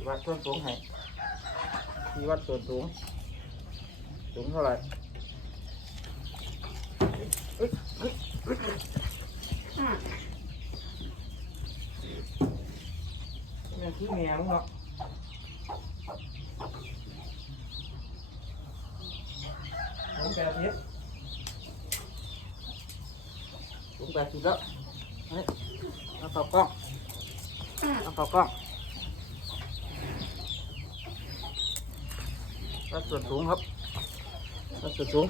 ที่วัดส่วนสูงให้ที่วัดส่วนสูง สูงเท่าไหร่เอ้ยเอ้ยเอ้ยนี่คือแมวเนาะสูงแปดสิบสูงแปดสิบแล้วเฮ้ยเอาเข้ากล้องเอาเข้ากล้อง วัดส่วนสูงครับวัดส่วนสูง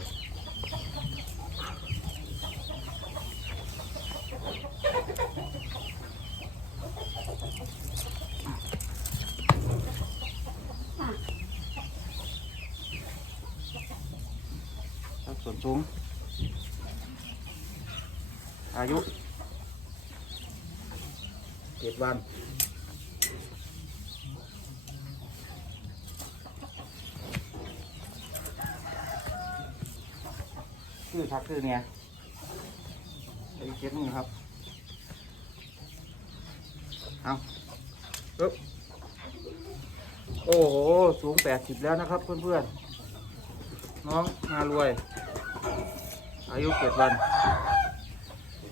ครับส่วนสูงอายุเจ็ดวัน คือทักคือเนี่ยอีกเจ็ดนึงครับเอาปึ๊บโอ้โห สูงแปดสิบแล้วนะครับเพื่อนๆ น้องมารวย อายุเจ็ดวัน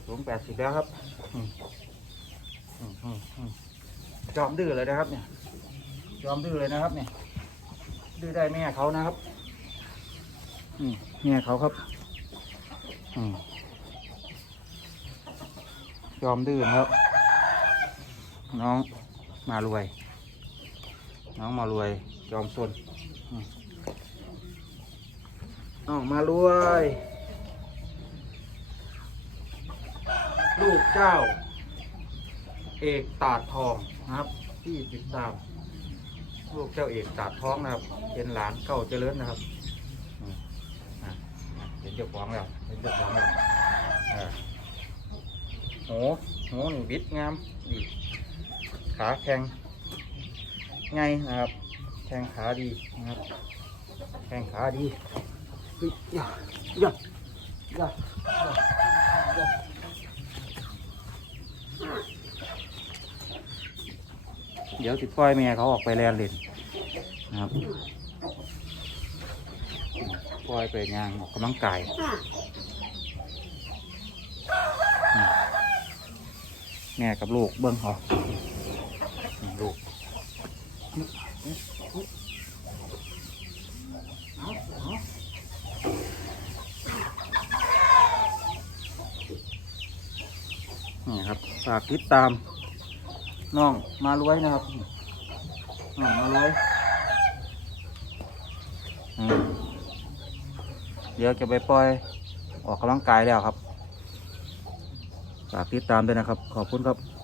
สูงแปดสิบแล้วครับอืมอืมอืมอืมจอมดื้อเลยนะครับเนี่ย จอมดื้อเลยนะครับเนี่ย ดื้อได้แม่เขานะครับอืมแม่เขาครับ ยอมดื้อนครับ น้องมารวย น้องมารวยจอมซนน้องมารวย ลูกเจ้า เอกตาดทองนะครับ ที่ติดตาม ลูกเจ้าเอกตาดทองนะครับ เป็นหลานเก่าเจริญนะครับ เห็นเจ้าของแล้วเห็นเจ้าของแล้วอ่าโหโหนี่บิดงามดีขาแข็งไงนะครับแข้งขาดีนะครับแข้งขาดียอย่าอย่าอย่าเดี๋ยวติดปล่อยแม่เขาออกไปแลนเล่นนะครับ ปล่อยไปยางออกกำลังกายนี่แม่กับลูกเบิ้งเขานี่ลูกเอาเอานี่ครับฝากติดตามน้องมารวยนะครับน้องมารวยอืม เดี๋ยวจะไปปล่อยออกกำลังกายแล้วครับฝากติดตามด้วยนะครับ ขอบคุณครับ